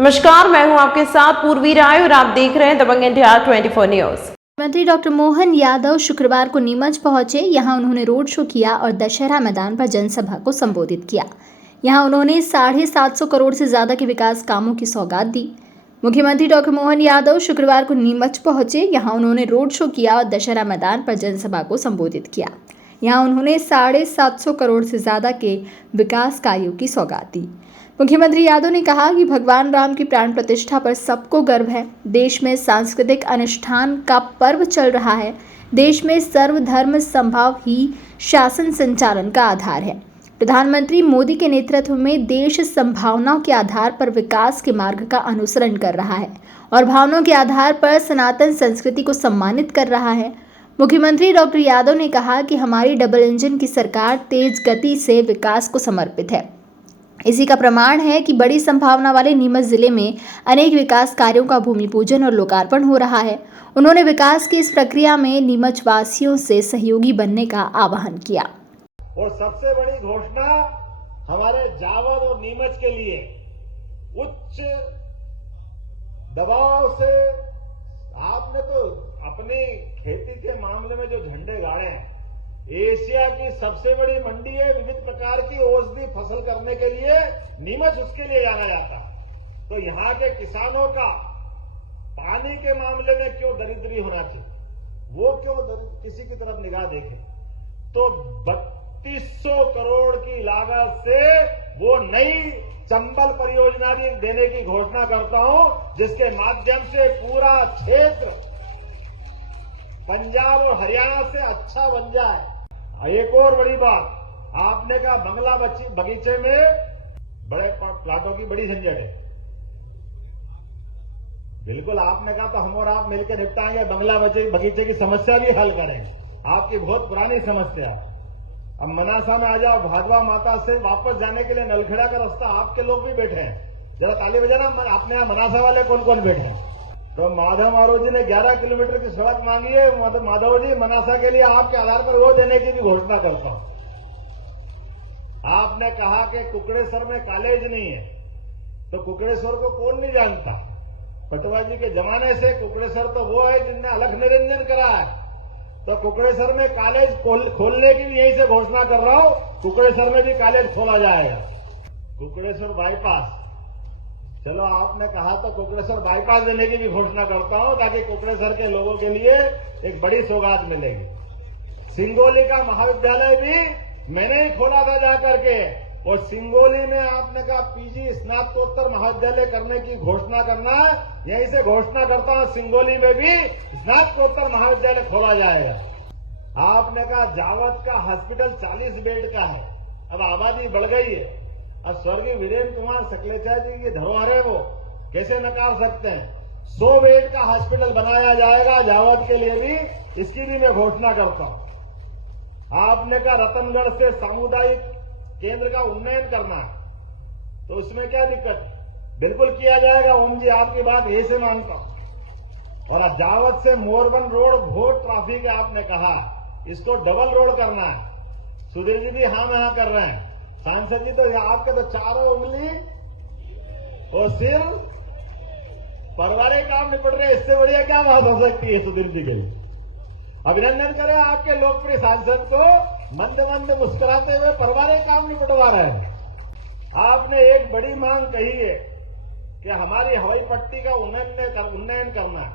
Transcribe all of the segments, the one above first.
नमस्कार, मैं हूं आपके साथ पूर्वी राय और आप देख रहे हैं दबंग इंडिया 24 न्यूज। मंत्री डॉक्टर मोहन यादव शुक्रवार को नीमच पहुंचे। यहां उन्होंने रोड शो किया और दशहरा मैदान पर जनसभा को संबोधित किया। यहां उन्होंने 750 करोड़ से ज्यादा के विकास कामों की सौगात दी। मुख्यमंत्री डॉक्टर मोहन यादव शुक्रवार को नीमच पहुंचे। यहां उन्होंने रोड शो किया और दशहरा मैदान पर जनसभा को संबोधित किया। यहां उन्होंने 750 करोड़ से ज्यादा के विकास कार्यों की सौगात दी। मुख्यमंत्री यादव ने कहा कि भगवान राम की प्राण प्रतिष्ठा पर सबको गर्व है। देश में सांस्कृतिक अनुष्ठान का पर्व चल रहा है। देश में सर्वधर्म समभाव ही शासन संचालन का आधार है। प्रधानमंत्री मोदी के नेतृत्व में देश संभावनाओं के आधार पर विकास के मार्ग का अनुसरण कर रहा है और भावनाओं के आधार पर सनातन संस्कृति को सम्मानित कर रहा है। मुख्यमंत्री डॉक्टर यादव ने कहा कि हमारी डबल इंजन की सरकार तेज गति से विकास को समर्पित है। इसी का प्रमाण है कि बड़ी संभावना वाले नीमच जिले में अनेक विकास कार्यों का भूमि पूजन और लोकार्पण हो रहा है। उन्होंने विकास की इस प्रक्रिया में नीमच वासियों से सहयोगी बनने का आह्वान किया। और सबसे बड़ी घोषणा हमारे जावर और नीमच के लिए उच्च दबाव से आपने तो अपनी खेती के मामले में जो झंडे गाड़े हैं, एशिया की सबसे बड़ी मंडी है, विविध प्रकार की औषधि फसल करने के लिए नीमच उसके लिए जाना जाता है। तो यहाँ के किसानों का पानी के मामले में क्यों दरिद्री होना चाहिए, वो क्यों किसी की तरफ निगाह देखे। तो 3200 करोड़ की लागत से वो नई चंबल परियोजना भी देने की घोषणा करता हूं, जिसके माध्यम से पूरा क्षेत्र पंजाब और हरियाणा से अच्छा बन जाए। एक और बड़ी बात, आपने कहा बंगला बगीचे में बड़े प्लाटों की बड़ी झंझट है। बिल्कुल आपने कहा तो हम और आप मिलकर निपटाएंगे, बंगला बगीचे की समस्या भी हल करेंगे। आपकी बहुत पुरानी समस्या है। अब मनासा में आ जाओ, भादवा माता से वापस जाने के लिए नलखेड़ा का रास्ता आपके लोग भी बैठे हैं, जरा ताली बजाना। आपने यहाँ मनासा वाले कौन कौन बैठे हैं? तो माधव मारो जी ने 11 किलोमीटर की सड़क मांगी है। माधव जी मनासा के लिए आपके आधार पर वो देने की भी घोषणा करता हूं। आपने कहा कि कुकड़ेश्वर में कॉलेज नहीं है, तो कुकड़ेश्वर को कौन नहीं जानता। पटवा जी के जमाने से कुकड़ेश्वर तो वो है जिनने अलख निरंजन करा है। तो कुकड़ेश्वर में कॉलेज खोलने की भी यहीं से घोषणा कर रहा हूं, कुकड़ेश्वर में भी कॉलेज खोला जाएगा। कुकड़ेश्वर बाईपास, चलो आपने कहा तो कुकड़ेश्वर बाईपास देने की भी घोषणा करता हूं, ताकि कुकड़ेश्वर के लोगों के लिए एक बड़ी सौगात मिलेगी। सिंगोली का महाविद्यालय भी मैंने ही खोला था जाकर के, और सिंगोली में आपने कहा पीजी स्नातकोत्तर महाविद्यालय करने की घोषणा करना है, यहीं से घोषणा करता हूं सिंगोली में भी स्नातकोत्तर महाविद्यालय खोला जाएगा। आपने कहा जावत का हॉस्पिटल 40 बेड का है, अब आबादी बढ़ गई है। अब स्वर्गीय वीरेंद्र कुमार सकलेचा जी की धरोहर है, वो कैसे नकार सकते हैं। 100 बेड का हॉस्पिटल बनाया जाएगा जावत के लिए भी, इसकी भी मैं घोषणा करता हूं। आपने कहा रतनगढ़ से सामुदायिक केंद्र का उन्नयन करना है, तो उसमें क्या दिक्कत, बिल्कुल किया जाएगा। ओम जी आपकी बात यही से मानता हूं। और जावत से मोरबन रोड बहुत ट्रैफिक है, आपने कहा इसको डबल रोड करना है। सुधीर जी भी हाँ में हाँ कर रहे हैं। सांसद जी तो आपके तो चारों उंगली और सिर पारिवारिक काम निपट रहे, इससे बढ़िया क्या बात हो सकती है। सुधीर जी के लिए अभिनंदन करें आपके लोकप्रिय सांसद को, मंद मंद मुस्कुराते हुए पारिवारिक काम निपटवा रहे हैं। आपने एक बड़ी मांग कही है कि हमारी हवाई पट्टी का उन्नयन करना है।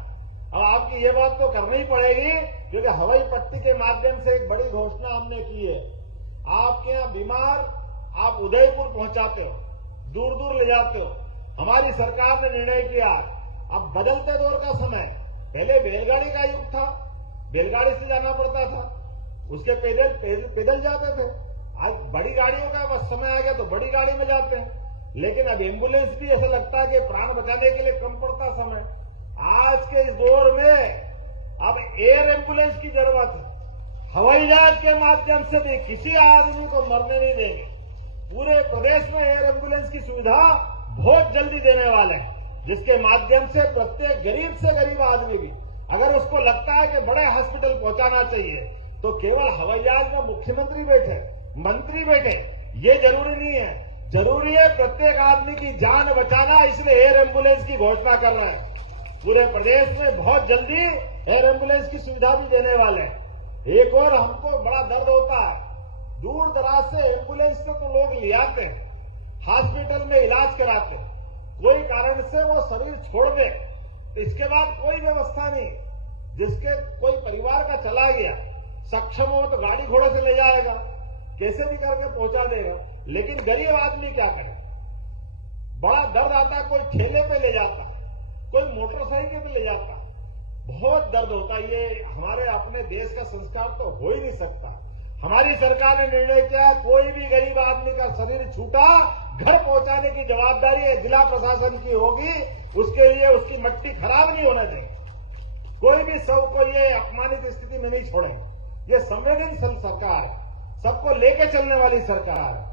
अब आपकी ये बात तो करनी पड़ेगी, क्योंकि हवाई पट्टी के माध्यम से एक बड़ी घोषणा हमने की है। आपके यहाँ बीमार आप उदयपुर पहुंचाते हो, दूर दूर ले जाते हो। हमारी सरकार ने निर्णय किया, अब बदलते दौर का समय, पहले बैलगाड़ी का युग था, बैलगाड़ी से जाना पड़ता था, उसके पैदल जाते थे। आज बड़ी गाड़ियों का बस समय आ गया तो बड़ी गाड़ी में जाते हैं। लेकिन अब एम्बुलेंस भी ऐसा लगता है कि प्राण बचाने के लिए कम पड़ता समय। आज के इस दौर में अब एयर एम्बुलेंस की जरूरत है। हवाई जहाज के माध्यम से भी किसी आदमी को मरने नहीं देंगे। पूरे प्रदेश में एयर एम्बुलेंस की सुविधा बहुत जल्दी देने वाले हैं, जिसके माध्यम से प्रत्येक गरीब से गरीब आदमी भी अगर उसको लगता है कि बड़े हॉस्पिटल पहुंचाना चाहिए, तो केवल हवाई जहाज में मुख्यमंत्री बैठे, मंत्री बैठे, ये जरूरी नहीं है। जरूरी है प्रत्येक आदमी की जान बचाना, इसलिए एयर एम्बुलेंस की घोषणा कर रहे हैं। पूरे प्रदेश में बहुत जल्दी एयर एम्बुलेंस की सुविधा भी देने वाले हैं। एक और हमको बड़ा दर्द होता है, दूर दराज से एम्बुलेंस से तो लोग ले आते हैं, हॉस्पिटल में इलाज कराते हैं, कोई कारण से वो शरीर छोड़ दे तो इसके बाद कोई व्यवस्था नहीं। जिसके कोई परिवार का चला गया, सक्षम हो तो गाड़ी घोड़े से ले जाएगा, कैसे भी करके पहुंचा देगा, लेकिन गरीब आदमी क्या करे? बड़ा दर्द आता है, कोई ठेले पे ले जाता, कोई मोटरसाइकिल पे ले जाता, बहुत दर्द होता है। ये हमारे अपने देश का संस्कार तो हो ही नहीं सकता। हमारी सरकार ने निर्णय किया, कोई भी गरीब आदमी का शरीर छूटा, घर पहुंचाने की जवाबदारी है जिला प्रशासन की होगी। उसके लिए उसकी मट्टी खराब नहीं होना चाहिए। कोई भी सब को ये अपमानित स्थिति में नहीं छोड़ेंगे। ये संवेदनशील सरकार, सबको लेके चलने वाली सरकार है।